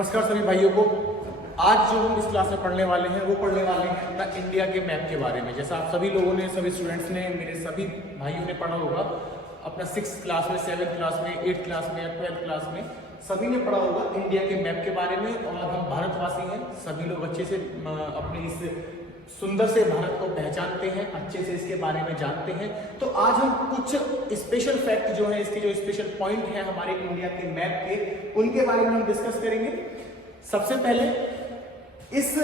नमस्कार सभी भाइयों को। आज जो हम इस क्लास में पढ़ने वाले हैं वो पढ़ने वाले हैं अपना इंडिया के मैप के बारे में। जैसा आप सभी लोगों ने, सभी स्टूडेंट्स ने, मेरे सभी भाइयों ने पढ़ा होगा अपना 6th क्लास में, 7th क्लास में, 8th क्लास में या 12th क्लास में, सभी ने पढ़ा होगा इंडिया के मैप के बारे में। और हम भारतवासी हैं, सभी लोग अच्छे से अपने इस सुंदर से भारत को पहचानते हैं, अच्छे से इसके बारे में जानते हैं। तो आज हम कुछ स्पेशल फैक्ट जो है, इसके जो स्पेशल पॉइंट हैं हमारे इंडिया के मैप के, उनके बारे में हम डिस्कस करेंगे। सबसे पहले इस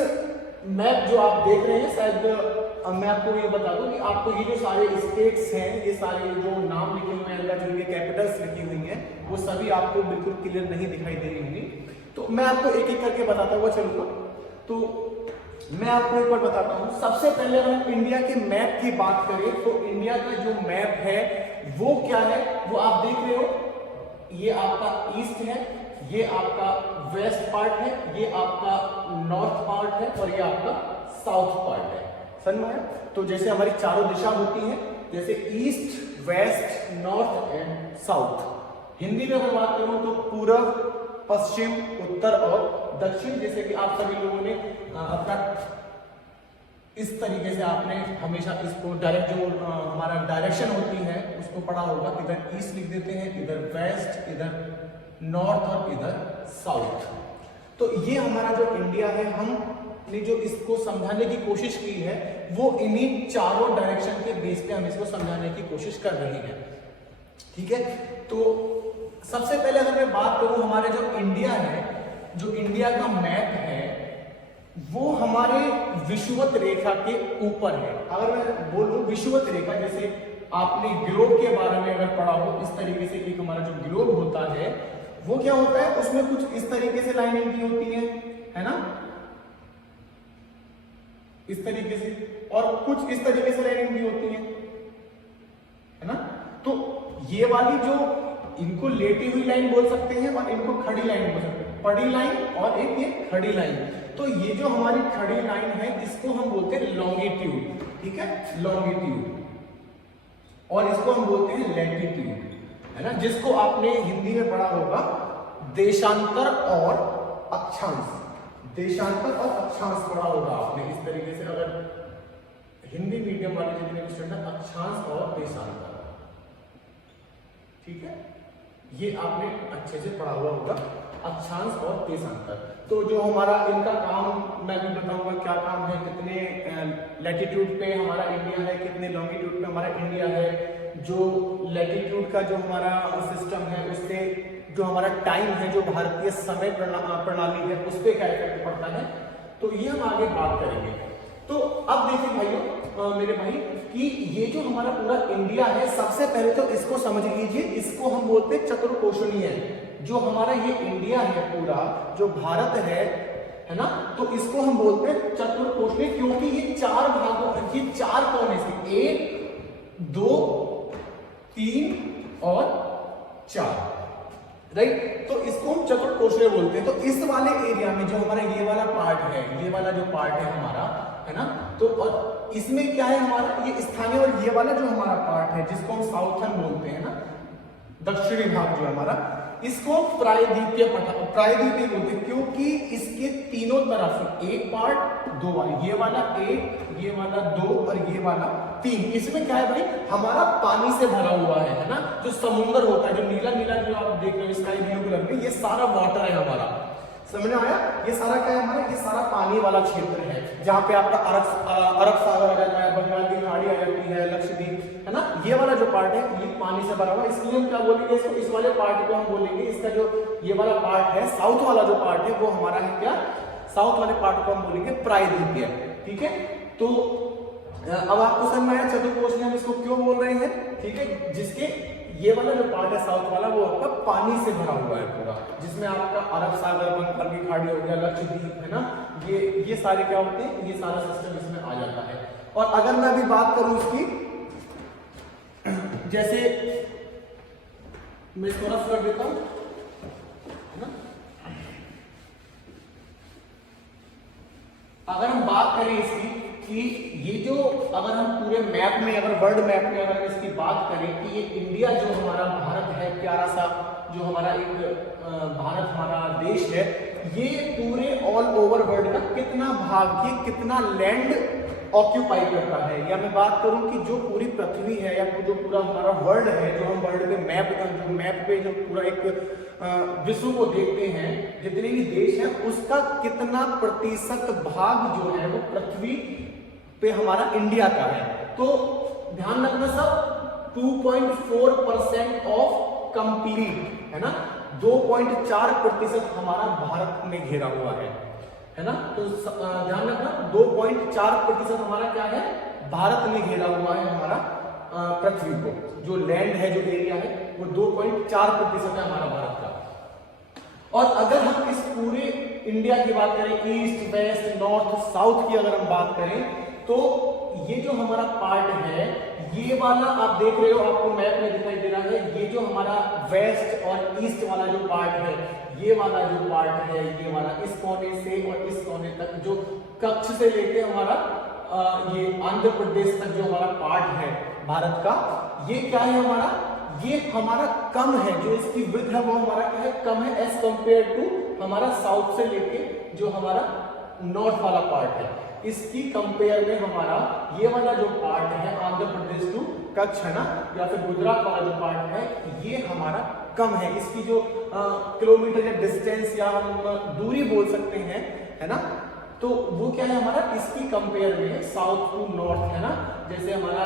मैप जो आप देख रहे हैं, शायद मैं आपको ये बता दूं कि आपको ये जो सारे स्टेट्स हैं, ये सारे जो नाम लिखे हुए हैं, अंदर जो इनके कैपिटल्स लिखी हुई हैं, वो सभी आपको बिल्कुल क्लियर नहीं दिखाई दे रही होंगी। तो मैं आपको एक एक करके बताता हुआ चलूंगा। तो मैं आपको एक बार बताता हूं। सबसे पहले हम इंडिया के मैप की बात करें तो इंडिया का जो मैप है वो क्या है, वो आप देख रहे हो। ये आपका ईस्ट है, ये आपका वेस्ट पार्ट है, ये आपका नॉर्थ पार्ट है और ये आपका साउथ पार्ट है। समझ में आया? तो जैसे हमारी चारों दिशा होती हैं, जैसे east, west, north and south. Hindi में अगर बात करूं तो पूर्व, पश्चिम, उत्तर और दक्षिण। जैसे कि आप सभी लोगों ने अपना इस तरीके से आपने हमेशा इसको डायरेक्ट जो हमारा डायरेक्शन होती है उसको पढ़ा होगा। इधर ईस्ट लिख देते हैं, इधर वेस्ट, इधर नॉर्थ और इधर साउथ। तो ये हमारा जो इंडिया है, हमने जो इसको समझाने की कोशिश की है वो इन्हीं चारों डायरेक्शन के बेस पे हम इसको समझाने की कोशिश कर रहे हैं। ठीक है, तो सबसे पहले अगर मैं बात करूं, हमारे जो इंडिया है, जो इंडिया का मैप है वो हमारे विषुवत रेखा के ऊपर है। अगर मैं बोलूं विषुवत रेखा, जैसे आपने ग्लोब के बारे में अगर पढ़ा हो, इस तरीके से एक हमारा जो ग्लोब होता है वो क्या होता है, उसमें कुछ इस तरीके से लाइनिंग दी होती है ना, इस तरीके से, और कुछ इस तरीके से लाइनिंग दी होती है ना। तो ये वाली जो, इनको लेटी हुई लाइन बोल सकते हैं और इनको खड़ी लाइन बोल सकते हैं, पड़ी लाइन और एक ये खड़ी लाइन। तो ये जो हमारी खड़ी लाइन है इसको हम बोलते हैं लॉन्गिट्यूड। ठीक है, लॉन्गिट्यूड। और इसको हम बोलते हैं लैटिट्यूड, है ना, जिसको आपने हिंदी में पढ़ा होगा देशांतर और अक्षांश। देशांतर और अक्षांश पढ़ा होगा आपने इस तरीके से, अगर हिंदी मीडियम वाले जितने स्टूडेंट हैं, अक्षांश और देशांतर। ठीक है, ये आपने अच्छे से पढ़ा हुआ होगा, अक्षांश और देशांतर। तो जो हमारा इनका काम मैं भी बताऊंगा क्या काम है, कितने लैटिट्यूड पे हमारा इंडिया है, कितने लॉन्गिट्यूड पे हमारा इंडिया है। जो लैटिट्यूड का जो हमारा सिस्टम है उससे जो हमारा टाइम है, जो भारतीय समय प्रणाली है, उस पर क्या इफेक्ट पड़ता है, तो ये हम आगे बात करेंगे। तो अब देखिए भाइयों, मेरे भाई, कि ये जो हमारा पूरा इंडिया है, सबसे पहले तो इसको समझ लीजिए, इसको हम बोलते हैं चतुर्कोणीय। जो हमारा ये इंडिया है पूरा, जो भारत है ना, तो इसको हम बोलते हैं चतुर्कोणीय, क्योंकि ये चार भागों, ये चार कोने से, 1, 2, 3 और 4, राइट। तो इसको हम चतुर्कोणीय बोलते हैं। तो इस वाले एरिया में जो हमारा ये वाला पार्ट है, ये वाला जो पार्ट है हमारा, है ना, तो और इसमें क्या है हमारा ये स्थानीय, और ये वाला जो हमारा पार्ट है जिसको हम साउथर्न बोलते हैं ना, दक्षिणी भाग जो है हमारा, इसको प्रायद्वीपीय प्रायद्वीपीय बोलते हैं, क्योंकि इसके तीनों तरफ, एक पार्ट, दो वाले, ये वाला 1, ये वाला 2 और ये वाला 3, इसमें क्या है भाई, हमारा पानी से भरा हुआ है ना। जो समुद्र होता है, जो नीला नीला जो आप देख रहे हो स्काई ब्लू कलर में, ये सारा वाटर है हमारा। समझ में आया? ये सारा क्या है हमारा, ये सारा पानी वाला क्षेत्र है, जहाँ पे आपका अरब सागर आ जाता है, बंगाल की खाड़ी आ जाती है, लक्षद्वीप, है ना। ये वाला जो पार्ट है ये पानी से भरा हुआ, इसलिए हम क्या बोलेंगे इसको, इस वाले पार्ट को हम बोलेंगे, इसका जो ये वाला पार्ट है, साउथ वाला जो पार्ट है वो हमारा है क्या, साउथ वाले पार्ट को हम बोलेंगे प्रायद्वीपीय। ठीक है, तो अब आपको समझ में आया चतुर्कोणीय हम इसको क्यों बोल रहे हैं। ठीक है, जिसके ये वाला जो पार्ट है साउथ वाला, वो आपका पानी से भरा हुआ है पूरा, जिसमें आपका अरब सागर, बंगाल की खाड़ी हो गया, लक्षद्वीप, है ना, ये सारे क्या होते हैं, ये सारा सिस्टम इसमें आ जाता है। और अगर मैं अभी बात करूं इसकी, जैसे मैं इसको रफ कर देता हूं, है ना, अगर हम बात करें इसकी कि ये जो, अगर हम पूरे मैप में, अगर वर्ल्ड मैप में अगर इसकी बात करें कि ये इंडिया जो हमारा भारत है, प्यारा सा जो हमारा एक भारत हमारा देश है, ये पूरे ऑल ओवर वर्ल्ड का कितना भाग, ये कितना लैंड ऑक्यूपाई करता है। या मैं बात करूं कि जो पूरी पृथ्वी है या जो पूरा हमारा वर्ल्ड है, जो हम वर्ल्ड में मैप पे जो पूरा एक विश्व को देखते हैं, जितने भी देश हैं उसका कितना प्रतिशत भाग जो है वो पृथ्वी पे हमारा इंडिया का है। तो ध्यान रखना सब 2.4% ऑफ कंप्लीट है ना, 2.4% हमारा भारत में घेरा हुआ है ना। तो ध्यान रखना 2.4% हमारा क्या है, भारत में घेरा हुआ है हमारा पृथ्वी को। जो लैंड है, जो एरिया है वो 2.4% है हमारा भारत का। और अगर हम इस पूरे इंडिया की बात करें, ईस्ट वेस्ट नॉर्थ साउथ की अगर हम बात करें, तो ये जो हमारा पार्ट है, ये वाला आप देख रहे हो, आपको मैप में दिखाई दे रहा है, ये जो हमारा वेस्ट और ईस्ट वाला जो पार्ट है, ये वाला जो पार्ट है, ये वाला इस कोने से और इस कोने तक, जो कच्छ से लेके हमारा ये आंध्र प्रदेश तक जो हमारा पार्ट है भारत का, ये क्या है हमारा, ये हमारा कम है। जो इसकी विड्थ है वो हमारा क्या है, कम है एज कंपेयर टू हमारा साउथ से लेके जो हमारा नॉर्थ वाला पार्ट है, इसकी कंपेयर में हमारा ये वाला जो पार्ट है आंध्र प्रदेश टू कच्छ है ना, या फिर गुजरात वाला जो पार्ट है, ये हमारा कम है। इसकी जो किलोमीटर या डिस्टेंस या हम दूरी बोल सकते हैं, है ना, तो वो क्या है हमारा, इसकी कंपेयर में साउथ टू नॉर्थ है ना। जैसे हमारा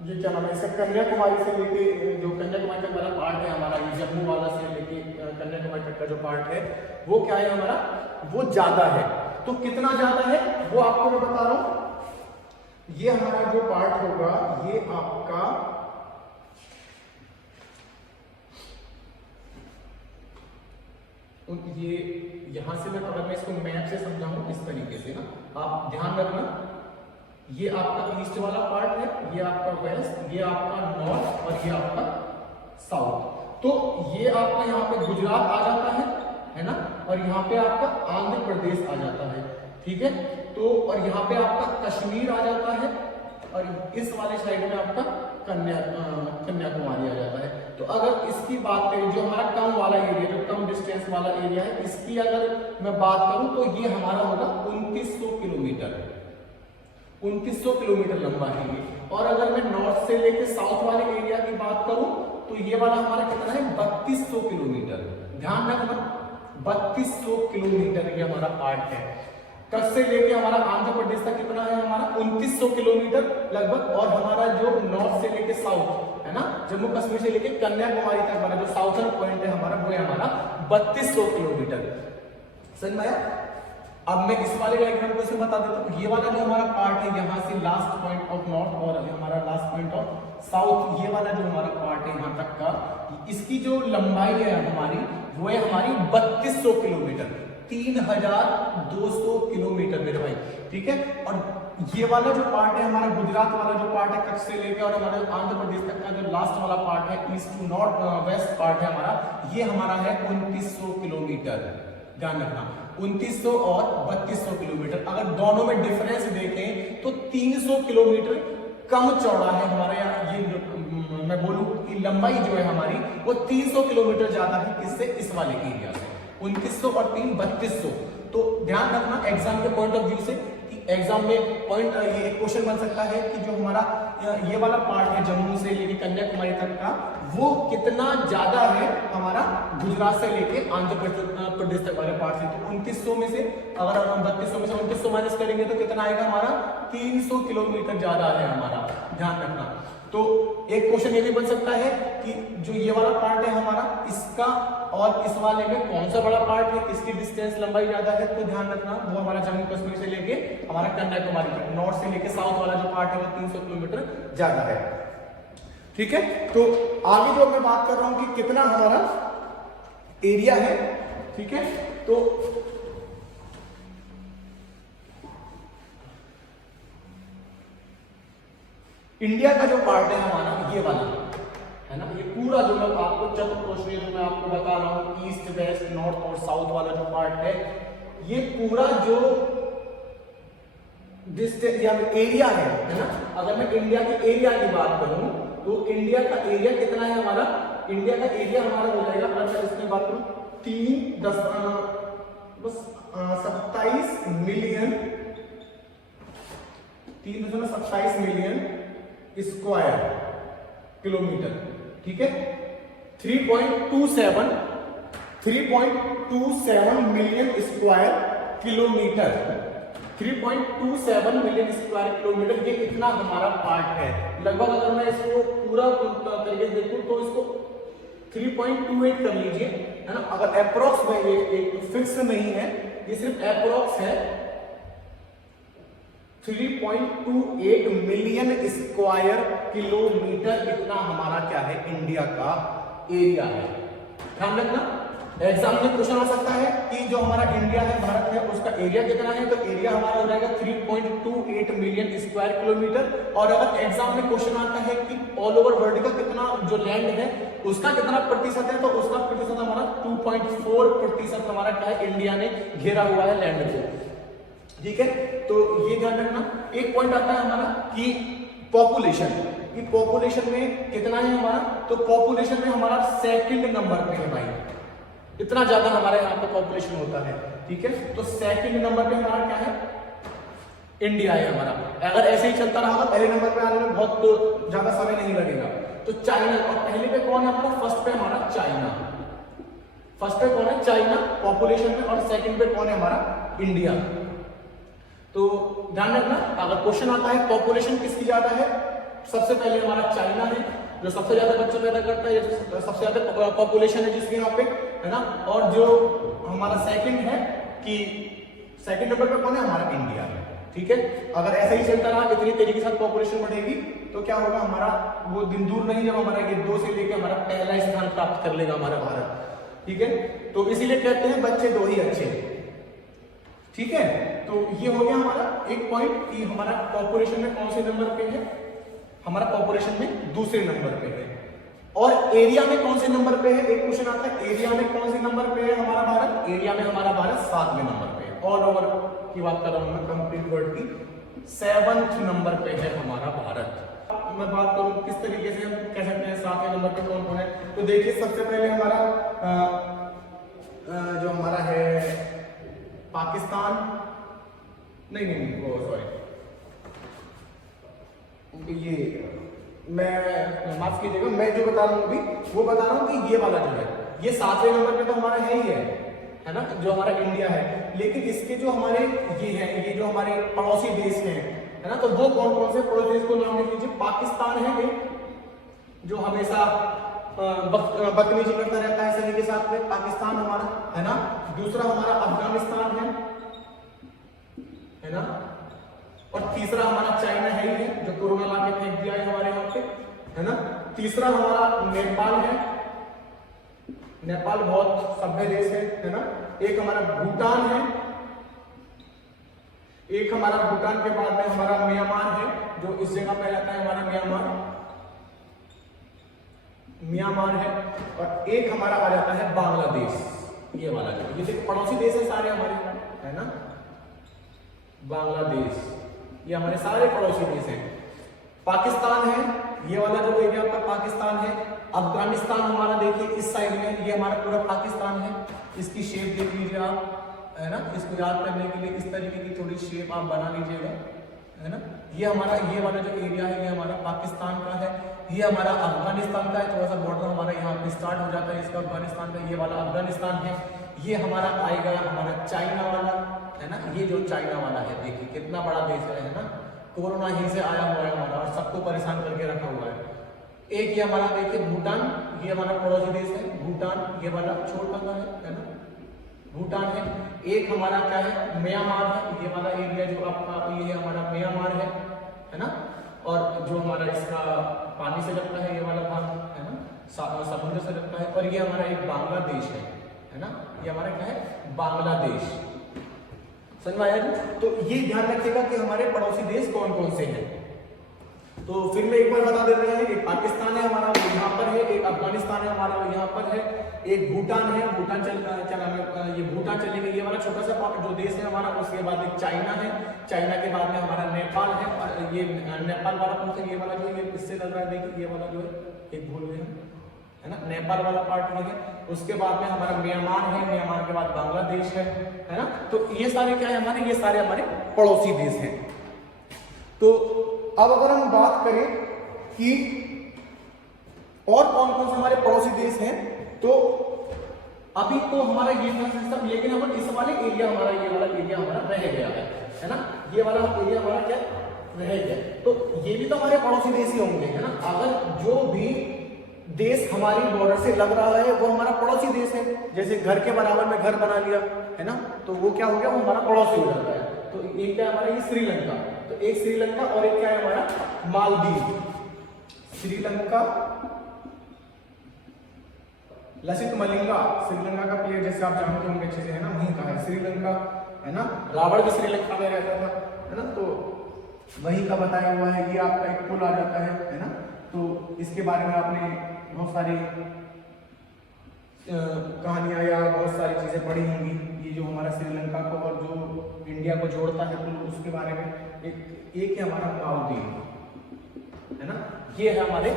ये क्या नाम है इसका, कन्याकुमारी से लेके जो कन्याकुमारी तक वाला पार्ट है हमारा, ये जम्मू वाला से लेके कन्याकुमारी तक का जो पार्ट है वो क्या है हमारा, वो ज्यादा है। तो कितना ज्यादा है वो आपको मैं बता रहा हूं। ये हमारा जो पार्ट होगा, ये आपका ये यहां से मैं, अगर मैं इसको मैप से समझाऊं इस तरीके से ना, आप ध्यान रखना, ये आपका ईस्ट वाला पार्ट है, ये आपका वेस्ट, ये आपका नॉर्थ और ये आपका साउथ। तो ये आपका यहाँ पे गुजरात आ जाता है ना, और यहाँ पे आपका आंध्र प्रदेश आ जाता है, ठीक है। तो और यहाँ पे आपका कश्मीर आ जाता है, और इस वाले साइड में आपका कन्याकुमारी आ जाता है। तो अगर इसकी बात करें, जो हमारा कम वाला एरिया, जो कम डिस्टेंस वाला एरिया है, इसकी अगर मैं बात करूं तो ये हमारा होगा 2900 किलोमीटर, 2900 किलोमीटर लंबा है ये। और अगर मैं नॉर्थ से लेके साउथ वाले एरिया की बात करूं तो ये वाला हमारा कितना है, 3200 किलोमीटर। ध्यान रखना 3200 किलोमीटर ये हमारा पार्ट है। कच्छ से लेके हमारा आंध्र प्रदेश तक कितना है हमारा, 2900 किलोमीटर लगभग। और हमारा जो नॉर्थ से लेके साउथ है ना, जम्मू कश्मीर से लेके कन्याकुमारी तक हमारा जो साउथर्न पॉइंट है हमारा, वो है हमारा 3200 किलोमीटर। समझ में आया? अब मैं इस वाले डायग्राम को इसमें बता देता हूँ। ये वाला जो हमारा पार्ट है, यहाँ से लास्ट पॉइंट ऑफ नॉर्थ और हमारा लास्ट पॉइंट ऑफ साउथ, ये वाला जो हमारा पार्ट है यहाँ तक का, इसकी जो लंबाई है हमारी, वो है हमारी 3200 किलोमीटर, 3200 किलोमीटर मेरे भाई, ठीक है। और ये वाला जो पार्ट है हमारा, गुजरात वाला जो पार्ट है कच्छ से लेकर और हमारे आंध्र प्रदेश तक का जो लास्ट वाला पार्ट है, east to north west part है हमारा, ये हमारा है 2900 किलोमीटर। ध्यान रखना 2900 और 3200 किलोमीटर। अगर दोनों में डिफरेंस देखें तो 300 किलोमीटर कम चौड़ा है हमारा, ये मैं बोलूं कि लंबाई जो है हमारी वो 300 किलोमीटर ज्यादा है इससे, इस वाले एरिया से। 2900 और 3200। तो ध्यान रखना एग्जाम के पॉइंट ऑफ व्यू से, एग्जाम में पॉइंट ये क्वेश्चन बन सकता है कि जो हमारा ये वाला पार्ट है जम्मू से लेके कन्याकुमारी तक का, वो कितना ज्यादा है हमारा गुजरात से लेके आंध्र प्रदेश तक वाले पार्ट से। तो 2900 में से अगर हम 3200 में से 2900 माइनस करेंगे तो कितना आएगा हमारा, 300 किलोमीटर ज्यादा है हमारा। ध्यान रखना। तो एक क्वेश्चन ये भी बन सकता है कि जो ये वाला पार्ट है हमारा, इसका और इस वाले में कौन सा बड़ा पार्ट है, इसकी डिस्टेंस लंबाई ज्यादा है। तो ध्यान रखना वो हमारा जम्मू कश्मीर से लेके हमारा कन्याकुमारी तक, नॉर्थ से लेके साउथ वाला जो पार्ट है वो 300 किलोमीटर ज्यादा है, ठीक है। तो आगे जो मैं बात कर रहा हूं कि कितना हमारा एरिया है, ठीक है। तो इंडिया का जो पार्ट है हमारा, ये वाला है ना, ये पूरा जो मैं आपको चतुर्कोशीय जो मैं आपको बता रहा हूँ, ईस्ट वेस्ट नॉर्थ और साउथ वाला जो पार्ट है, ये पूरा जो डिस्टेंस या एरिया है ना। अगर मैं इंडिया के एरिया की बात करूं तो इंडिया का एरिया कितना है हमारा, इंडिया का एरिया हमारा हो जाएगा, अगर मैं इसमें बात करूं 3.27 मिलियन स्क्वायर किलोमीटर, ठीक है। 3.27 million square kilometre, 3.27 million square kilometre, ये इतना हमारा पार्ट है। लगभग अगर मैं इसको पूरा तरीके से देखूं तो इसको 3.28 कर लीजिए, है ना। अगर अप्रोक्स में ये एक फिक्स नहीं है, ये सिर्फ अप्रोक्स है। 3.28 मिलियन स्क्वायर किलोमीटर इतना हमारा क्या है, इंडिया का एरिया है। ध्यान रखना, एग्जाम में क्वेश्चन आ सकता है कि जो हमारा इंडिया है, भारत है, उसका एरिया कितना है, तो एरिया हमारा हो जाएगा 3.28 मिलियन स्क्वायर किलोमीटर। और अगर एग्जाम में क्वेश्चन आता है कि ऑल ओवर वर्ल्ड का कितना जो लैंड है उसका कितना प्रतिशत है, तो उसका प्रतिशत हमारा 2.4% हमारा क्या है, इंडिया ने घेरा हुआ है लैंड को, ठीक है। तो ये ध्यान रखना। एक पॉइंट आता है हमारा कि पॉपुलेशन, कि पॉपुलेशन में कितना है हमारा, तो पॉपुलेशन में हमारा सेकंड नंबर पे है भाई, इतना ज्यादा हमारे यहाँ पे पॉपुलेशन होता है, ठीक है। तो सेकंड नंबर पे हमारा क्या है, इंडिया है हमारा। अगर ऐसे ही चलता रहा तो पहले नंबर पे आने में बहुत तो ज्यादा समय नहीं लगेगा। तो चाइना, और पहले पे कौन है हमारा, फर्स्ट पे हमारा चाइना, फर्स्ट पे कौन है, चाइना पॉपुलेशन में, और सेकंड पे कौन है हमारा, इंडिया। तो ध्यान रखना, अगर क्वेश्चन आता है पॉपुलेशन किसकी ज्यादा है, सबसे पहले हमारा चाइना है जो सबसे ज्यादा बच्चे पैदा करता है, सबसे ज्यादा पॉपुलेशन है जिसके यहाँ पे, है ना। और जो हमारा सेकंड है कि सेकंड नंबर पे कौन है, हमारा इंडिया है, ठीक है। अगर ऐसा ही चलता रहा, इतनी तेजी के साथ पॉपुलेशन बढ़ेगी तो क्या होगा, हमारा वो दिन दूर नहीं जब हमारा ये 2 से लेके हमारा पहला स्थान प्राप्त कर लेगा हमारा भारत, ठीक है। तो इसीलिए कहते हैं बच्चे 2 ही अच्छे, ठीक है। तो ये हो गया हमारा एक पॉइंट कि हमारा पॉपुलेशन में कौन से नंबर पे है, हमारा पॉपुलेशन में दूसरे नंबर पे है। और एरिया में कौन से नंबर पे है, एक क्वेश्चन आता है, एरिया में कौन से नंबर पे है हमारा भारत, एरिया में हमारा भारत 7वें नंबर पे है। ऑल ओवर की बात कर रहा हूं मैं, कंप्लीट वर्ल्ड की 7th नंबर पे है हमारा भारत। मैं बात करूं किस तरीके से हम कह सकते हैं 7वें नंबर पे कौन कौन है, तो देखिए सबसे पहले हमारा जो हमारा है पाकिस्तान, नहीं वो सॉरी, ये मैं माफ कीजिएगा, मैं जो बता रहा हूँ अभी वो बता रहा हूँ कि ये वाला जो है ये 7वें नंबर पे तो हमारा है ही है ना, जो हमारा इंडिया है। लेकिन इसके जो हमारे ये है, ये जो हमारे पड़ोसी देश हैं, है ना, तो वो कौन कौन से पड़ोसी देश को नाम लिख लीजिए। पाकिस्तान है एक, जो हमेशा बदतमीजी करता रहता है सभी के साथ में, पाकिस्तान हमारा, है ना। दूसरा हमारा अफगानिस्तान है ना। और तीसरा हमारा चाइना है ही है, जो कोरोना ला के फेंक दिया है हमारे यहाँ पे, है ना। तीसरा हमारा नेपाल है, नेपाल बहुत सभ्य देश है ना। एक हमारा भूटान है, एक हमारा भूटान के बाद में हमारा म्यांमार है, जो इस जगह पे रहता है हमारा म्यांमार है। और एक हमारा आ जाता है बांग्लादेश, ये वाला जो, ये देखो पड़ोसी देश है सारे हमारे, है ना। बांग्लादेश, ये हमारे सारे पड़ोसी देश हैं। पाकिस्तान है, ये वाला जो एरिया आपका पाकिस्तान है। अफगानिस्तान हमारा देखिए इस साइड में, ये हमारा पूरा पाकिस्तान है। इसकी शेप देख लीजिए आप, है ना। इसको याद करने के लिए इस तरीके की थोड़ी शेप आप बना लीजिएगा, है ना। ये हमारा ये वाला जो एरिया है ये हमारा पाकिस्तान का है। ये हमारा अफगानिस्तान का है, थोड़ा सा बॉर्डर हमारा यहाँ पे स्टार्ट हो जाता है इसका अफगानिस्तान का। ये वाला अफगानिस्तान है। ये हमारा आएगा हमारा चाइना वाला, है ना। ये जो चाइना वाला है देखिए कितना बड़ा देश है ना। कोरोना ही से आया हुआ है हमारा और सबको परेशान करके रखा हुआ है। एक ये हमारा देखिए भूटान, ये हमारा पड़ोसी देश है भूटान, ये वाला छोटा सा है ना, भूटान है। एक हमारा क्या है, म्यांमार है, ये वाला एरिया जो आपका ये हमारा म्यांमार है ना। और जो हमारा इसका पानी से लगता है ये वाला भाग, है ना, समुद्र से लगता है। और ये हमारा एक बांग्लादेश है ना, ये हमारा क्या है, बांग्लादेश। समझ में आया जी? तो ये ध्यान रखिएगा कि हमारे पड़ोसी देश कौन कौन से हैं। तो फिर मैं एक बार बता दे रहे हैं, एक पाकिस्तान है हमारा, वो यहाँ पर है। एक अफगानिस्तान है हमारा, वो यहाँ पर है। एक भूटान है, भूटान ये भूटान चलेंगे, ये वाला छोटा सा जो देश है हमारा। उसके बाद एक चाइना है, चाइना के बाद में हमारा नेपाल है। और ये नेपाल वाला कौन सा, ये वाला जो है इससे लग रहा है, देखिए ये वाला जो है एक भूल गए, है है ना, नेपाल वाला पार्ट ये है। उसके बाद में हमारा म्यांमार है, म्यांमार के बाद बांग्लादेश है ना। तो ये सारे क्या है हमारे, ये सारे हमारे पड़ोसी देश हैं। तो अब अगर हम बात करें कि और कौन कौन से हमारे पड़ोसी देश हैं, तो अभी तो हमारा ये था सिस्टम, लेकिन हम इस वाले एरिया हमारा, ये वाला एरिया हमारा रह गया है ना, ये वाला एरिया हमारा क्या रह गया। तो ये भी तो हमारे पड़ोसी देश ही होंगे, है ना। अगर जो भी देश हमारी बॉर्डर से लग रहा है वो हमारा पड़ोसी देश है। जैसे घर के बराबर में घर बना लिया, है ना, तो वो क्या हो गया, वो हमारा पड़ोसी हो जाता है। तो एक क्या है हमारा, ये श्रीलंका, तो एक श्रीलंका और एक क्या है हमारा मालदीव। श्रीलंका, लसित मलिंगा श्रीलंका का प्लेयर, जैसे आप जानते होंगे अच्छे से, है ना, वहीं का है श्रीलंका, है ना। रावण भी श्रीलंका में रहता था, है ना, तो वहीं का बताया हुआ है। ये आपका एक पुल आ जाता है ना। तो इसके बारे में आपने बहुत सारी कहानियां या बहुत सारी चीजें पढ़ी होंगी। ये जो हमारा श्रीलंका को और जो इंडिया को जोड़ता है पुल, उसके बारे में एक है हमारा मालदीव, है ना। ये है हमारे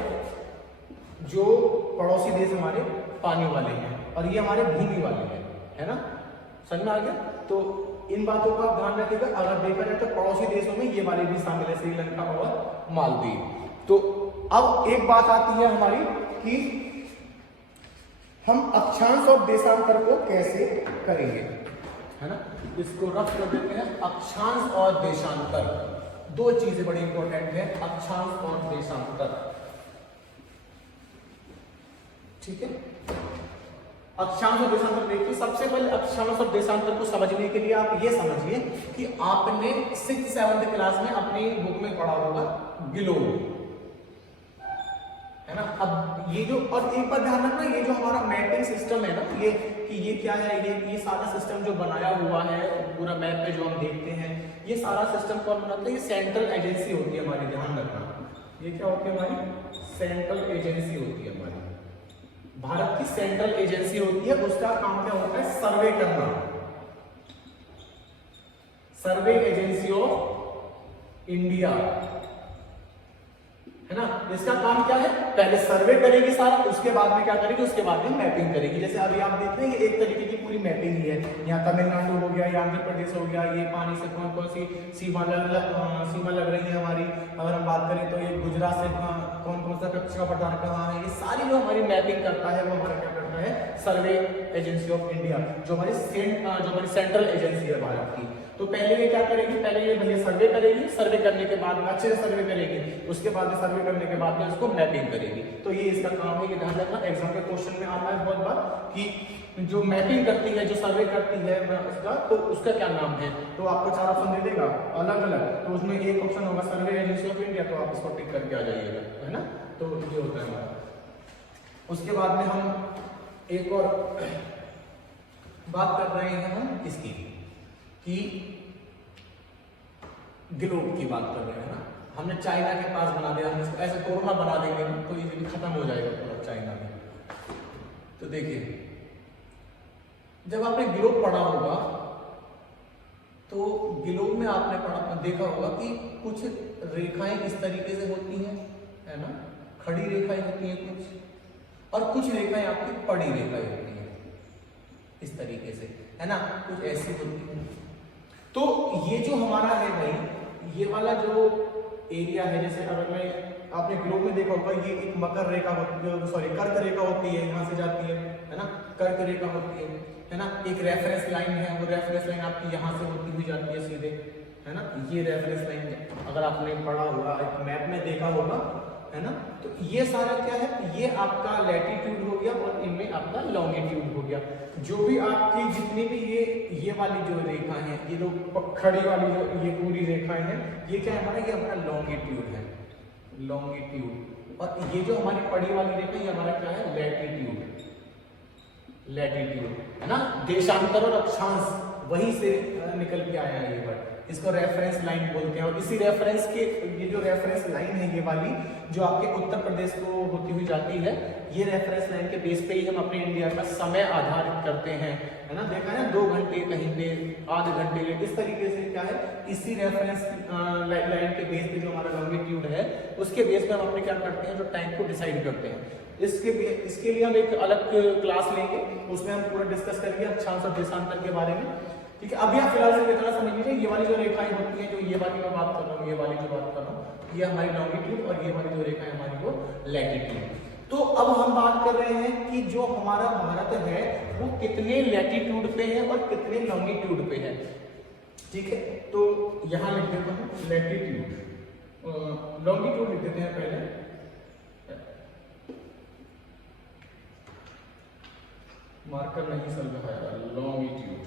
जो पड़ोसी देश हमारे पानी वाले हैं, और ये हमारे भूमि वाले हैं, है ना। समझ में आ गया। तो इन बातों का आप ध्यान रखिएगा। अगर देखा जाए तो पड़ोसी देशों में ये वाले भी शामिल है, श्रीलंका और मालदीव। तो अब एक बात आती है हमारी कि हम अक्षांश और देशांतर को कैसे करेंगे, है ना। इसको रफ कर देते हैं, अक्षांश और देशांतर, दो चीजें बड़ी इंपॉर्टेंट है, अक्षांश और देशांतर। ठीक है, अक्षांश और देशांतर देखिए। सबसे पहले अक्षांश और देशांतर को समझने के लिए आप ये समझिए कि आपने 6th-7th क्लास में अपनी बुक में पढ़ा होगा ग्लोब, है ना। अब ये जो, और एक बात ध्यान रखना, ये जो हमारा मैपिंग सिस्टम है ना, ये कि ये क्या है, ये सारा सिस्टम जो बनाया हुआ है पूरा मैप पे जो हम देखते हैं, ये सारा सिस्टम कौन बनाता है, ये सेंट्रल एजेंसी होती है हमारी, ध्यान रखना। ये क्या होती है हमारी, सेंट्रल एजेंसी होती है हमारी, भारत की सेंट्रल एजेंसी होती है। उसका काम क्या होता है, सर्वे करना, सर्वे एजेंसी ऑफ इंडिया, है ना। इसका काम क्या है, पहले सर्वे करेगी सारा, उसके बाद में क्या करेगी, उसके बाद में मैपिंग करेगी। जैसे अभी आप देख रहे हैं एक तरीके की पूरी मैपिंग ही है। यहाँ तमिलनाडु हो गया, या आंध्र प्रदेश हो गया, ये पानी से कौन कौन सी सीमा लग रही है हमारी। अगर हम बात करें तो ये गुजरात से कौन कौन सा कक्षा पठार कहाँ है, ये सारी जो हमारी मैपिंग करता है वो हमारा क्या करता है, सर्वे एजेंसी ऑफ इंडिया, जो हमारी सेंट्रल एजेंसी है भारत की। तो पहले ये क्या करेगी, पहले ये भैया सर्वे करेगी, सर्वे करने के बाद में अच्छे से सर्वे करेगी, उसके बाद में सर्वे करने के बाद में उसको मैपिंग करेगी। तो ये इसका काम है, ये ध्यान रखना। एग्जाम के क्वेश्चन में आता है बहुत बार कि जो मैपिंग करती है, जो सर्वे करती है उसका, तो उसका क्या नाम है। तो आपको 4 ऑप्शन दे देगा अलग अलग, तो उसमें एक ऑप्शन होगा सर्वे एजेंसी ऑफ इंडिया, तो आप इसको टिक करके आ जाइएगा, है ना। तो ये होता है हमारा। उसके बाद में हम एक और बात कर रहे हैं हम इसकी, कि ग्लोब की बात कर रहे हैं ना। हमने चाइना के पास बना दिया, हम इसको ऐसे कोरोना बना देंगे तो ये भी खत्म हो जाएगा पूरा चाइना में। तो देखिए, जब आपने ग्लोब पढ़ा होगा तो ग्लोब में आपने देखा होगा कि कुछ रेखाएं इस तरीके से होती हैं, है ना, खड़ी रेखाएं होती हैं कुछ, और कुछ रेखाएं आपकी पड़ी रेखाएं होती हैं इस तरीके से, है ना, कुछ ऐसी होती है। तो ये जो हमारा है भाई, ये वाला जो एरिया है, जैसे अगर मैं आपने ग्लोब में देखा होगा, ये एक मकर रेखा होती है, सॉरी कर्क रेखा होती है, यहाँ से जाती है ना, कर्क रेखा होती है ना। एक रेफरेंस लाइन है, वो रेफरेंस लाइन आपकी यहाँ से होती हुई जाती है सीधे, है ना। ये रेफरेंस लाइन अगर आपने पढ़ा होगा, एक मैप में देखा होगा, है ना। तो ये सारा क्या है, ये आपका लैटिट्यूड हो गया और इनमें आपका लॉन्गिट्यूड हो गया। जो भी आपकी जितनी भी ये वाली जो रेखा है, ये जो खड़ी वाली जो ये पूरी रेखाएं हैं, ये क्या है हमारा, ये हमारा लॉन्गिट्यूड है, लॉन्गिट्यूड। और ये जो हमारी पड़ी वाली रेखा, ये हमारा क्या है, लैटिट्यूड, लैटिट्यूड, है ना। देशांतर और अक्षांश वहीं से निकल के आया है ये वर्ड, इसको रेफरेंस लाइन बोलते हैं। और इसी रेफरेंस के, ये जो रेफरेंस लाइन है ये वाली, जो आपके उत्तर प्रदेश को होती हुई जाती है, ये रेफरेंस लाइन के बेस पे ही हम अपने इंडिया का समय आधारित करते हैं, है ना। देखा है 2 घंटे कहीं पे, आधे घंटे, इस तरीके से क्या है, इसी रेफरेंस लाइन के बेस पे जो हमारा लॉन्गिट्यूड है उसके बेस पे हम अपने क्या करते हैं, जो टाइम को डिसाइड करते हैं। इसके लिए हम एक अलग क्लास लेंगे, उसमें हम पूरा डिस्कस करेंगे अक्षांश और देशांतर के बारे में। ठीक है, अभी आप फिलहाल से इतना समझ लीजिए, ये वाली जो रेखाएं होती हैं, जो ये वाली मैं बात कर रहा हूँ, ये वाली जो बात कर रहा हूँ, ये हमारी लॉन्गिट्यूड और ये वाली जो रेखा है हमारी वो लैटिट्यूड। तो अब हम बात कर रहे हैं कि जो हमारा भारत है वो कितने लैटिट्यूड पे है और कितने लॉन्गिट्यूड पे है। ठीक है, तो यहां लिख देते हैं लैटिट्यूड, लॉन्गिट्यूड लिख देते हैं पहले, मार्कर नहीं चल रहा है, लॉन्गिट्यूड।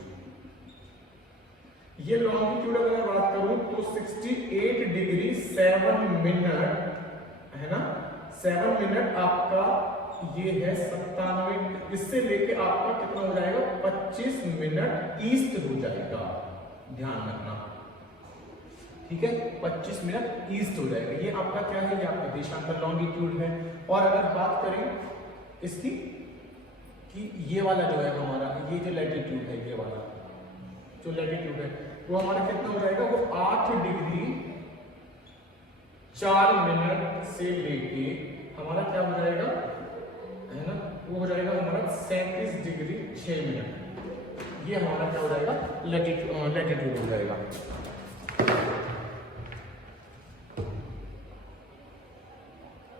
ये लॉन्गिट्यूड अगर मैं बात करूं तो 68 डिग्री 7 मिनट है ना, 7 मिनट आपका ये है 97, इससे लेके आपका कितना हो जाएगा 25 मिनट ईस्ट हो जाएगा, ध्यान रखना। ठीक है, 25 मिनट ईस्ट हो जाएगा, ये आपका क्या है, ये आपका देशांतर लॉन्गिट्यूड है। और अगर बात करें इसकी कि ये वाला जो है हमारा, ये जो लैटिट्यूड है, ये वाला जो लैटिट्यूड है वो हमारा कितना हो जाएगा, वो 8 डिग्री 4 मिनट से लेके हमारा क्या हो जाएगा, है ना, वो हो जाएगा हमारा 37 डिग्री 6 मिनट। ये हमारा क्या हो जाएगा, लैटिट्यूड हो जाएगा।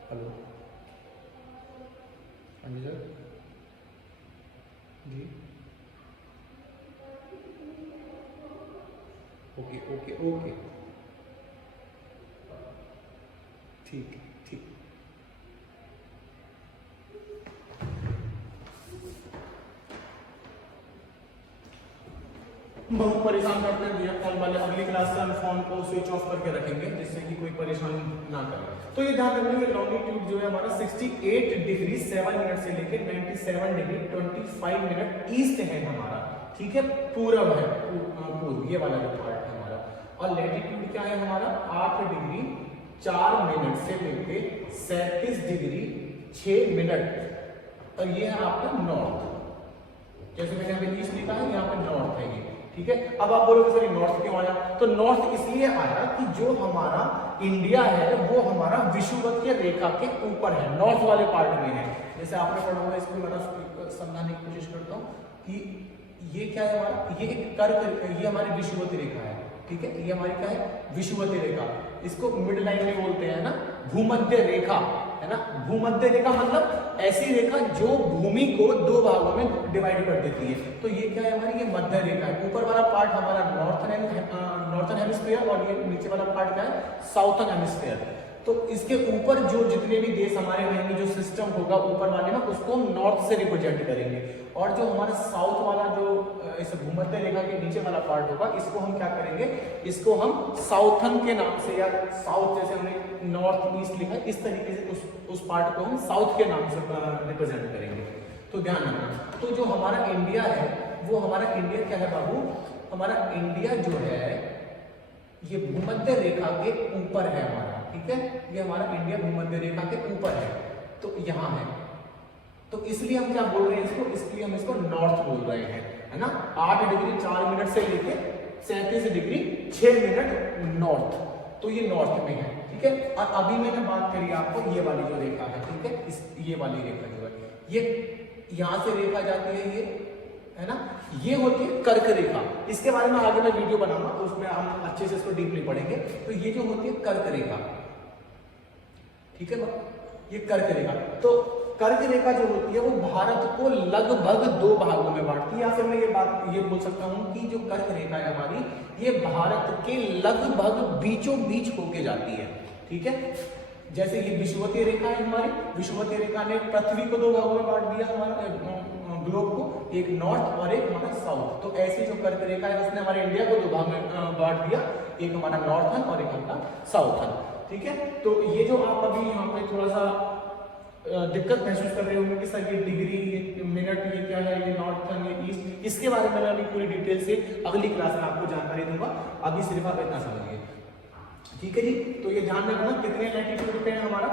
हेलो जी, ओके ओके ओके, ठीक ठीक। बहुत परेशान करते हैं भैया फोन वाले, अगली क्लास से हम फोन को स्विच ऑफ करके रखेंगे जिससे कि कोई परेशानी ना करे। तो ये ध्यान रखना, लॉन्गिट्यूड जो है हमारा 68 डिग्री 7 मिनट से लेकर 97 डिग्री 25 मिनट ईस्ट है हमारा। ठीक है, पूरब है, पूर्व, ये वाला जो पार्ट है हमारा। और लैटिट्यूड क्या है हमारा, 8 डिग्री 4 मिनट से लेकर 37 डिग्री 6 मिनट, और ये है आपका नॉर्थ। जैसे मैंने यहाँ पे ईस्ट लिखा है, यहाँ पे नॉर्थ है ये। ठीक है, अब आप बोलोगे सर नॉर्थ क्यों आया, तो नॉर्थ इसलिए आया कि जो हमारा इंडिया है वो हमारा विषुवतीय रेखा के ऊपर है, नॉर्थ वाले पार्ट में है। जैसे आपने पढ़ा होगा, इसको मैं समझाने की कोशिश करता हूँ कि ये क्या है हमारा, ये एक कर्क, ये हमारी विषुवतीय रेखा है। ठीक है, ये हमारी क्या है, विषुवतीय रेखा, इसको मिड लाइन में बोलते हैं ना, भूमध्य रेखा है ना। भूमध्य रेखा मतलब ऐसी रेखा जो भूमि को 2 भागों में डिवाइड कर देती है। तो ये क्या है हमारी, ये मध्य रेखा है। ऊपर वाला पार्ट हमारा नॉर्थन हेमिस्फीयर और ये नीचे वाला पार्ट क्या है, साउथर्न हेमिस्फीयर। तो इसके ऊपर जो जितने भी देश हमारे रहेंगे, जो सिस्टम होगा ऊपर वाले में, उसको हम नॉर्थ से रिप्रेजेंट करेंगे। और जो हमारा साउथ वाला जो इस भूमध्य रेखा के नीचे वाला पार्ट होगा, इसको हम क्या करेंगे, इसको हम साउथर्न के नाम से, या साउथ जैसे हमने नॉर्थ ईस्ट लिखा है, इस तरीके से उस पार्ट को हम साउथ के नाम से रिप्रेजेंट करेंगे। तो ध्यान रखना, तो जो हमारा इंडिया है वो हमारा इंडिया क्या है बाबू, हमारा इंडिया जो है ये भूमध्य रेखा के ऊपर है हमारा। ठीक है, ये हमारा इंडिया भूमध्य रेखा के ऊपर है, तो यहाँ है। तो इसलिए हम क्या बोल रहे हैं इसको, इसलिए हम इसको नॉर्थ बोल रहे हैं, है ना। 8 डिग्री 4 मिनट से लेके 37 डिग्री 6 मिनट नॉर्थ, तो ये नॉर्थ में है। ठीक है, और अभी मैंने बात करी आपको ये वाली जो रेखा है, ठीक है, ये वाली रेखा जो है, ये यहाँ से रेखा जाती है, ये है ना, ये होती है कर्क रेखा। इसके बारे में आगे मैं वीडियो बनाऊंगा, तो उसमें हम अच्छे से इसको डीपली पढ़ेंगे। तो ये जो होती है कर्क रेखा, ठीक है, ये कर्क रेखा। तो कर्क रेखा जो होती है वो भारत को लगभग 2 भागों में बांटती है, या फिर मैं ये बोल सकता हूं कि जो कर्क रेखा है हमारी, ये भारत के लगभग बीचों बीच होके जाती है। ठीक है, जैसे ये विषुवतीय रेखा है हमारी, विषुवतीय रेखा ने पृथ्वी को 2 भागों में बांट दिया, हमारा ग्लोब को, एक नॉर्थ और एक हमारा साउथ। तो ऐसी जो कर्क रेखा है उसने हमारे इंडिया को 2 भाग में बांट दिया, एक हमारा नॉर्थन और एक हमारा साउथन। ठीक है, तो ये जो आप अभी यहाँ पे थोड़ा सा दिक्कत महसूस कर रहे होंगे कि सर ये डिग्री, ये मिनट, ये क्या है, ये नॉर्थन, ये ईस्ट, इसके बारे में मैं अभी पूरी डिटेल से अगली क्लास में आपको जानकारी दूंगा। अभी सिर्फ आप इतना समझिए। ठीक है जी, तो ये ध्यान रखना कितने लैटिट्यूड पे है हमारा,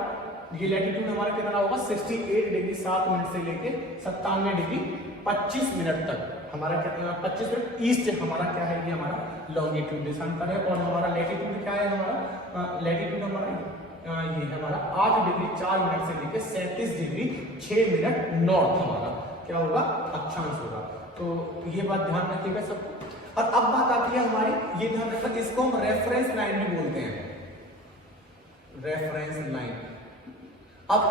ये लैटिट्यूड हमारा कितना होगा, 68 डिग्री 7 मिनट से लेके 97 डिग्री 25 मिनट तक हमारा कितना, 25 मिनट ईस्ट हमारा क्या है, ये हमारा लॉन्गिट्यूड देशांतर है। और हमारा लैटिट्यूड क्या है, हमारा लैटिट्यूड हमारा ये हमारा 8 डिग्री 4 मिनट से लेकर 37 डिग्री 6 मिनट नॉर्थ हमारा क्या होगा, अक्षांश होगा। तो ये बात ध्यान रखिएगा सबको। और अब बात आती है हमारी, ये ध्यान रखना, इसको हम रेफरेंस लाइन भी बोलते हैं, रेफरेंस लाइन। अब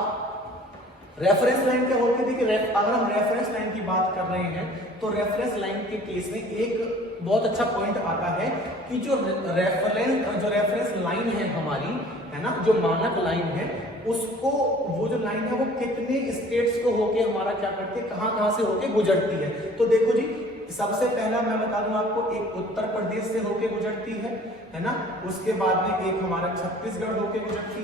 रेफरेंस लाइन क्या होती है, देखिए अगर हम रेफरेंस लाइन की बात कर रहे हैं तो रेफरेंस लाइन के केस में एक बहुत अच्छा पॉइंट आता है कि जो रेफरेंस लाइन है हमारी, है ना, जो मानक लाइन है, उसको वो जो लाइन है वो कितने स्टेट्स को होके हमारा क्या करती है, कहां से होके गुजरती है। तो देखो जी, सबसे पहला मैं बता दूं आपको, एक उत्तर प्रदेश से होके गुजरती है ना, उसके बाद में एक हमारा छत्तीसगढ़ होके गुजरती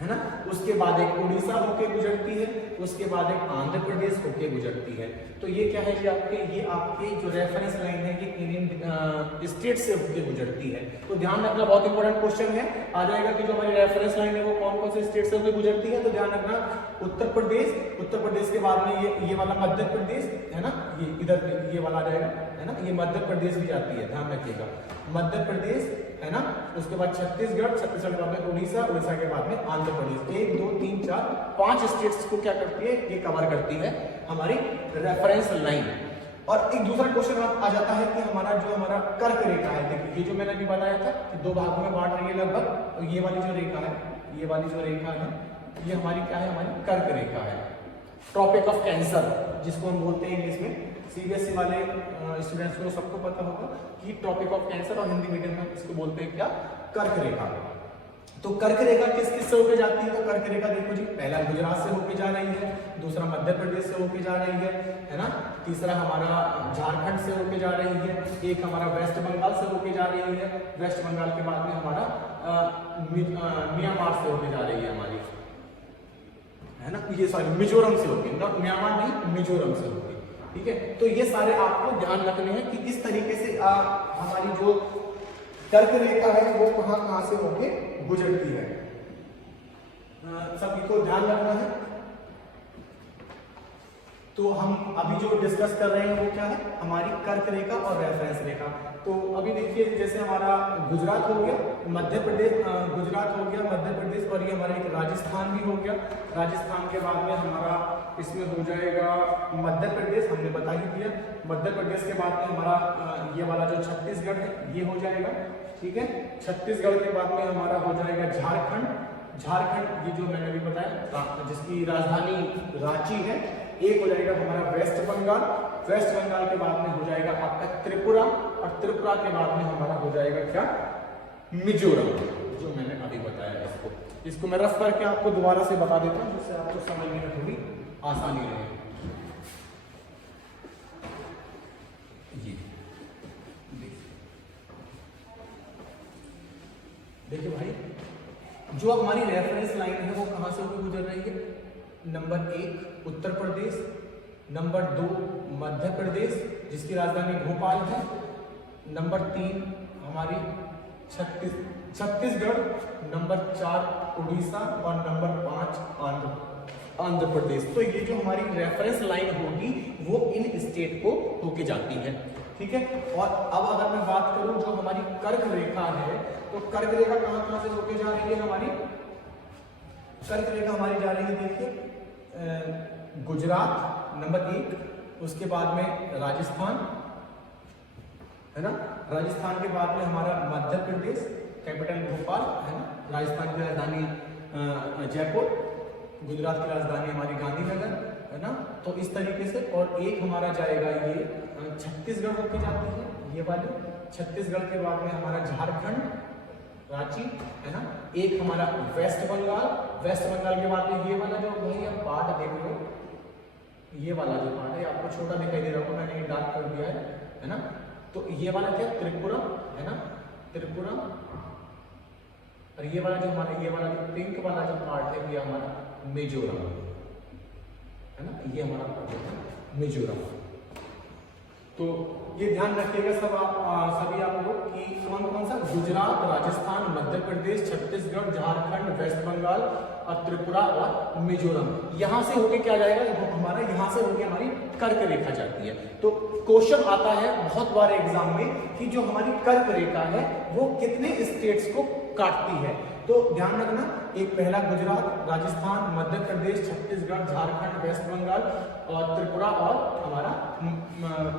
है ना, उसके बाद एक उड़ीसा होके गुजरती है, उसके बाद एक आंध्र प्रदेश होके गुजरती है। तो ये क्या है, ये आपके जो रेफरेंस लाइन है ये इंडियन स्टेट से होके गुजरती है। तो ध्यान रखना, बहुत इंपॉर्टेंट क्वेश्चन है, आ जाएगा कि जो हमारी रेफरेंस लाइन है वो कौन कौन से स्टेट से होके गुजरती है। तो ध्यान रखना, उत्तर प्रदेश के बाद में ये वाला मध्य प्रदेश है ना, ये इधर ये वाला आ जाएगा, है ना, ये मध्य प्रदेश भी जाती है, ध्यान रखिएगा, मध्य प्रदेश है ना, उसके बाद छत्तीसगढ़ के बाद में उड़ीसा के बाद में आंध्र प्रदेश। 1 2 3 4 5 स्टेट्स को क्या करती है, ये कवर करती है हमारी रेफरेंस लाइन। और एक दूसरा क्वेश्चन आ जाता है कि हमारा कर्क रेखा है, देखिए ये जो मैंने अभी बताया था कि 2 भागों में बांट रही है लगभग, तो ये वाली जो रेखा है, ये हमारी क्या है, हमारी कर्क रेखा है, ट्रॉपिक ऑफ कैंसर जिसको हम बोलते हैं इंग्लिश में। सीबीएसई वाले स्टूडेंट्स को सबको पता होगा कि ट्रॉपिक ऑफ कैंसर, और हिंदी मीडियम में इसको बोलते हैं क्या, कर्क रेखा। तो कर्क रेखा किस किस से होके जाती है, तो कर्क रेखा देखो जी, पहला गुजरात से होके जा रही है, दूसरा मध्य प्रदेश से होके जा रही है ना, तीसरा हमारा झारखंड से होके जा रही है, एक हमारा वेस्ट बंगाल से होके जा रही है, वेस्ट बंगाल के बाद में हमारा म्यांमार से होके जा रही है हमारी, है ना, ये सॉरी मिजोरम से होके, म्यांमार नहीं, मिजोरम से होके, ठीक है। तो ये सारे आपको ध्यान रखने हैं कि इस तरीके से हमारी जो कर्क रेखा है वो कहां से होके गुजरती है, सभी को ध्यान रखना है। तो हम अभी जो डिस्कस कर रहे हैं वो क्या है, हमारी कर्क रेखा और रेफरेंस रेखा। तो अभी देखिए, जैसे हमारा गुजरात हो गया, मध्य प्रदेश, गुजरात हो गया, मध्य प्रदेश, और ये हमारा एक राजस्थान भी हो गया। राजस्थान के बाद में हमारा इसमें हो जाएगा मध्य प्रदेश, हमने बता ही दिया। मध्य प्रदेश के बाद में हमारा ये वाला जो छत्तीसगढ़ है ये हो जाएगा, ठीक है। छत्तीसगढ़ के बाद में हमारा हो जाएगा झारखंड, ये जो मैंने अभी बताया, जिसकी राजधानी रांची है। एक हो जाएगा हमारा वेस्ट बंगाल के बाद में हो जाएगा आपका त्रिपुरा, और त्रिपुरा के बाद में हमारा हो जाएगा क्या, मिजोरम, जो मैंने अभी बताया। इसको मैं रफ करके आपको दोबारा से बता देता हूँ, जिससे आपको समझने में थोड़ी आसानी रहे। ये देखिए भाई, जो हमारी रेफरेंस लाइन है वो कहां से होकर गुजर रही है, नंबर 1 उत्तर प्रदेश, नंबर 2 मध्य प्रदेश जिसकी राजधानी भोपाल है, नंबर 3 हमारी छत्तीसगढ़, नंबर 4 उड़ीसा, और नंबर 5 आंध्र प्रदेश। तो ये जो हमारी रेफरेंस लाइन होगी वो इन स्टेट को होके जाती है, ठीक है। और अब अगर मैं बात करूं जो हमारी कर्क रेखा है, तो कर्क रेखा कहां से होके जा रही है, हमारी कर्क रेखा हमारी जा रही है, देखिए गुजरात नंबर 1, उसके बाद में राजस्थान, है ना, राजस्थान के बाद में हमारा मध्य प्रदेश, कैपिटल भोपाल, है ना, राजस्थान की राजधानी जयपुर, गुजरात की राजधानी हमारी गांधीनगर, है ना। तो इस तरीके से, और एक हमारा जाएगा ये छत्तीसगढ़ होके जाती है, ये वाली छत्तीसगढ़ के बाद में हमारा झारखंड, रांची, है ना। एक हमारा वेस्ट बंगाल के बाद में ये वाला जो भाई आप पार्ट देख रहे हो, ये वाला जो पार्ट है आपको छोटा दिखाई दे रहा होगा, मैंने ये डार्क कर दिया है ना। तो ये वाला क्या, त्रिपुरा, है ना, त्रिपुरा, और ये वाला जो हमारा, ये वाला जो पिंक वाला जो पार्ट है ये हमारा मिजोरम, है ना, ये हमारा पार्ट है मिजोरम। तो ये ध्यान रखिएगा सभी आप लोग कि कौन कौन सा, गुजरात, राजस्थान, मध्य प्रदेश, छत्तीसगढ़, झारखंड, वेस्ट बंगाल और त्रिपुरा और मिजोरम, यहाँ से होके क्या जाएगा, हमारा यहाँ से होके हमारी कर्क रेखा जाती है। तो क्वेश्चन आता है बहुत बार एग्जाम में कि जो हमारी कर्क रेखा है वो कितने स्टेट्स को काटती है। तो ध्यान रखना, एक पहला गुजरात, राजस्थान, मध्य प्रदेश, छत्तीसगढ़, झारखंड, वेस्ट बंगाल और त्रिपुरा और हमारा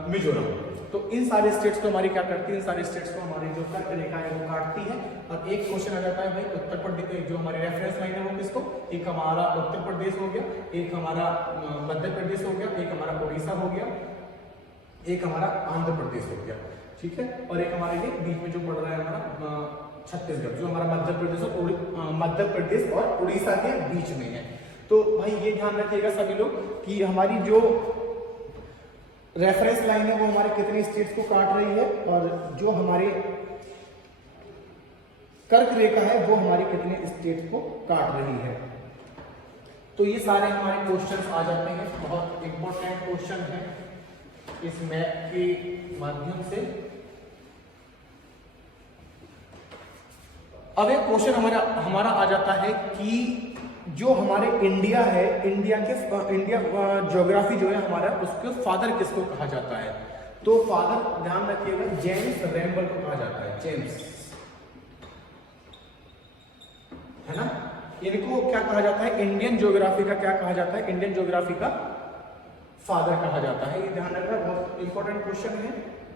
मिजोरम। तो इन सारे स्टेट्स को हमारी क्या करती है, इन सारे स्टेट्स को हमारी जो कर्क रेखा है वो काटती है। और एक क्वेश्चन आ जाता है भाई उत्तर प्रदेश, जो हमारी रेफरेंस लाइन है वो किसको, एक हमारा उत्तर प्रदेश हो गया, एक हमारा मध्य प्रदेश हो गया, एक हमारा उड़ीसा हो गया, एक हमारा आंध्र प्रदेश हो गया, ठीक है। और एक हमारे ये बीच में जो पड़ रहा है हमारा छत्तीसगढ़, जो हमारा मध्य प्रदेश और उड़ीसा के बीच में है। तो भाई ये ध्यान रखिएगा सभी लोग कि हमारी जो रेफरेंस लाइन है वो हमारे कितने स्टेट्स को काट रही है, और जो हमारे कर्क रेखा है वो हमारी कितने स्टेट्स को काट रही है। तो ये सारे हमारे क्वेश्चंस आ जाते हैं, बहुत इंपॉर्टेंट क्वेश्चन है इस मैप के माध्यम से। अब एक क्वेश्चन हमारा आ जाता है कि जो हमारे इंडिया है, इंडिया ज्योग्राफी जो है हमारा, उसके फादर किसको कहा जाता है। तो फादर ध्यान रखिएगा जेम्स रैम्बल को कहा जाता है, जेम्स, है ना। इनको क्या कहा जाता है, इंडियन ज्योग्राफी का क्या कहा जाता है, इंडियन ज्योग्राफी का फादर कहा जाता है। ये ध्यान रखना, बहुत इंपॉर्टेंट क्वेश्चन है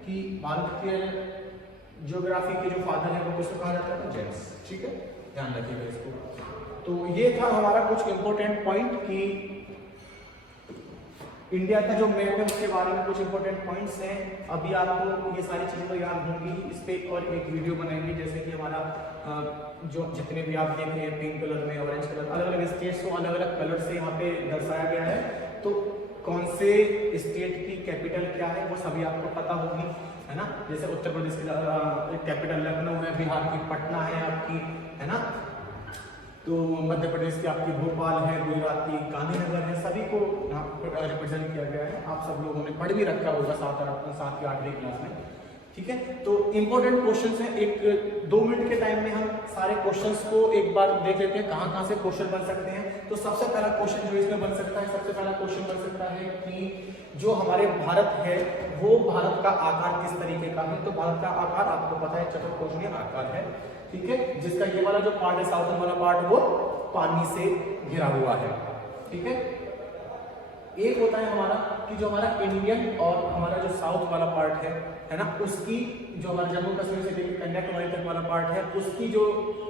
कि भारत के ज्योग्राफी के जो फादर है वो किसको कहा जाता है, जेम्स, ठीक है, ध्यान रखिएगा इसको। तो ये था हमारा कुछ इंपॉर्टेंट पॉइंट कि इंडिया का जो मैप है उसके बारे में कुछ इंपॉर्टेंट पॉइंट्स हैं। अभी आपको ये सारी चीजें तो याद होंगी, इस पे और एक वीडियो बनाएंगे, जैसे कि हमारा जो जितने भी आप देख रहे हैं पिंक कलर में, ऑरेंज कलर, अलग अलग स्टेट्स को अलग अलग कलर से यहाँ पे दर्शाया गया है। तो कौन से स्टेट की कैपिटल क्या है वो सभी आपको पता होगी, है ना। जैसे उत्तर प्रदेश की कैपिटल लखनऊ है, बिहार की पटना है आपकी, है ना। तो मध्य प्रदेश की आपकी भोपाल है, गुजरात की गांधीनगर है, सभी को रिप्रेजेंट किया गया है। आप सब लोगों ने पढ़ भी रखा होगा 7 की 8वीं क्लास में, ठीक है। तो इंपॉर्टेंट क्वेश्चंस हैं, एक 2 मिनट के टाइम में हम सारे क्वेश्चंस को एक बार देख लेते हैं कहाँ कहाँ से क्वेश्चन बन सकते हैं। तो सबसे पहला क्वेश्चन जो इसमें बन सकता है, सबसे पहला क्वेश्चन बन सकता है कि जो हमारे भारत है वो भारत का आकार किस तरीके का है। तो भारत का आकार आपको पता है चतुर्भुज आकार है, ठीक है, जिसका ये वाला जो पार्ट है, साउथर्न वाला पार्ट, वो पानी से घिरा हुआ है, ठीक है। एक होता है हमारा कि जो हमारा इंडियन और हमारा जो साउथ वाला पार्ट है ना, उसकी जो हमारा जम्मू कश्मीर से लेकर कन्याकुमारी तक वाला पार्ट है उसकी जो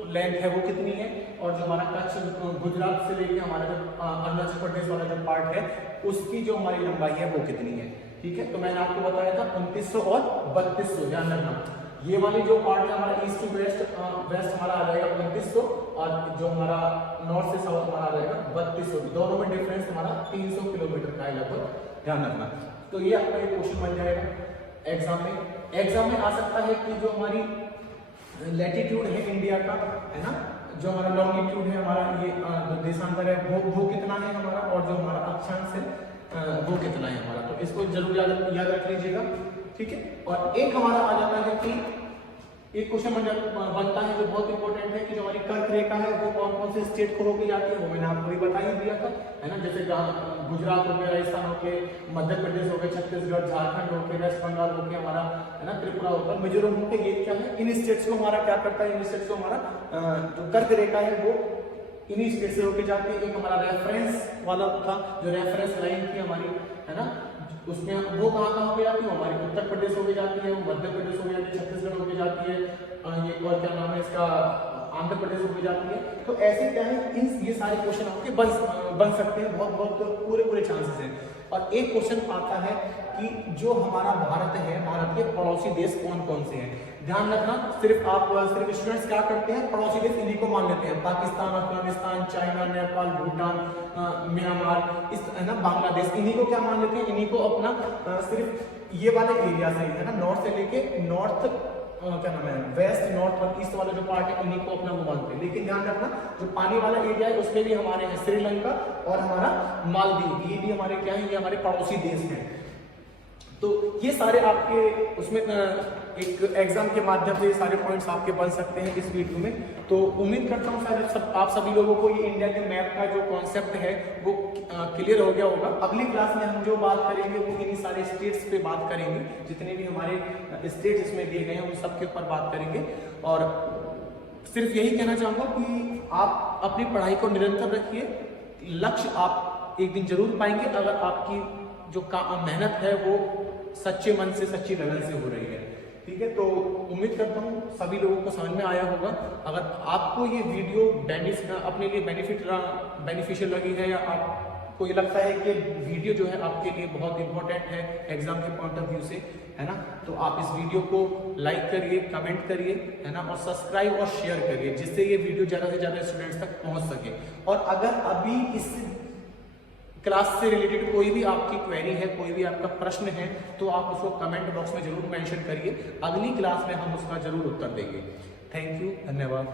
लेंथ है वो कितनी है, और जो हमारा कच्छ गुजरात से लेकर हमारा जो अरुणाचल प्रदेश वाला जो पार्ट है उसकी जो हमारी लंबाई है वो कितनी है, ठीक है। तो मैंने आपको बताया था 2900 और 3200, ध्यान रखना। ये वाली जो पार्ट है हमारा ईस्ट टू वेस्ट हमारा आ जाएगा 2900, और जो हमारा नॉर्थ से साउथ हमारा आ जाएगा 3200। दोनों में डिफरेंस हमारा 300 किलोमीटर का है लगभग, ध्यान रखना। तो ये आपका एक क्वेश्चन बन जाएगा एग्जाम में आ सकता है कि जो हमारी लैटिट्यूड है इंडिया का, है ना, जो हमारा लॉन्गिट्यूड है हमारा, ये देशांतर है वो कितना है हमारा, और जो हमारा अक्षांश है वो कितना है हमारा। तो इसको जरूर याद रख लीजिएगा, ठीक है। और एक हमारा आ जाता है कि एक क्वेश्चन बनता है जो बहुत इंपॉर्टेंट है कि जो हमारी कर्क रेखा है वो कौन कौन से स्टेट को होकर जाती है, वो मैंने आपको भी बता ही दिया था, है ना। जैसे गुजरात हो गया, राजस्थान हो गया, मध्य प्रदेश हो गया, छत्तीसगढ़, झारखंड हो गया, वेस्ट बंगाल हो गया हमारा, है ना, त्रिपुरा हो गया, मिजोरम हो गया। ये क्या है, इन स्टेट्स को हमारा क्या करता है, इन स्टेट्स को हमारा जो कर्क रेखा है वो इन्हीं स्टेट से होकर जाती है। एक हमारा रेफरेंस वाला था, जो रेफरेंस लाइन थी हमारी, है ना, उसमें वो कहाँ हो जाती है, हमारी उत्तर प्रदेश हो जाती है, वो मध्य प्रदेश हो जाती है, छत्तीसगढ़ हो जाती है, ये और क्या नाम है इसका, आंध्र प्रदेश हो जाती है। तो ऐसे क्या है, ये सारे क्वेश्चन आपके बन सकते हैं, बहुत पूरे चांसेस हैं। और एक क्वेश्चन आता है कि जो हमारा भारत है, भारत के पड़ोसी देश कौन कौन से हैं। ध्यान रखना, सिर्फ स्टूडेंट्स क्या करते हैं, पड़ोसी देश इन्हीं को मान लेते हैं, पाकिस्तान, अफगानिस्तान, चाइना, नेपाल, भूटान, म्यांमार, है ना, बांग्लादेश, इन्हीं को क्या मान लेते हैं, इन्हीं को अपना सिर्फ ये वाले एरिया से, है ना, नॉर्थ से लेके नॉर्थ क्या नाम है, वेस्ट, नॉर्थ और ईस्ट वाला जो पार्ट है इन्हीं को अपना वो मानते हैं। लेकिन ध्यान रखना, जो पानी वाला एरिया है उसमें भी हमारे हैं श्रीलंका और हमारा मालदीव, ये भी हमारे क्या है, ये हमारे पड़ोसी देश हैं। तो ये सारे आपके उसमें एक एग्जाम के माध्यम से ये सारे पॉइंट्स आपके बन सकते हैं इस वीडियो में। तो उम्मीद करता हूँ शायद आप सभी लोगों को ये इंडिया के मैप का जो कॉन्सेप्ट है वो क्लियर हो गया होगा। अगली क्लास में हम जो बात करेंगे वो इन्हीं सारे स्टेट्स पे बात करेंगे, जितने भी हमारे स्टेट्स इसमें दिए गए हैं उन सब के ऊपर बात करेंगे। और सिर्फ यही कहना चाहूँगा कि आप अपनी पढ़ाई को निरंतर रखिए, लक्ष्य आप एक दिन जरूर पाएंगे अगर आपकी जो मेहनत है वो सच्चे मन से, सच्ची लगन से हो रही है। ठीक है, तो उम्मीद करता हूँ सभी लोगों को समझ में आया होगा। अगर आपको ये वीडियो अपने लिए बेनिफिशियल लगी है या आपको ये लगता है कि वीडियो जो है आपके लिए बहुत इंपॉर्टेंट है एग्जाम के पॉइंट ऑफ व्यू से, है ना, तो आप इस वीडियो को लाइक करिए, कमेंट करिए, है ना, और सब्सक्राइब और शेयर करिए, जिससे ये वीडियो ज़्यादा से ज़्यादा स्टूडेंट्स तक पहुँच सके। और अगर अभी इस क्लास से रिलेटेड कोई भी आपकी क्वेरी है, कोई भी आपका प्रश्न है, तो आप उसको कमेंट बॉक्स में जरूर मेंशन करिए, अगली क्लास में हम उसका जरूर उत्तर देंगे। थैंक यू, धन्यवाद।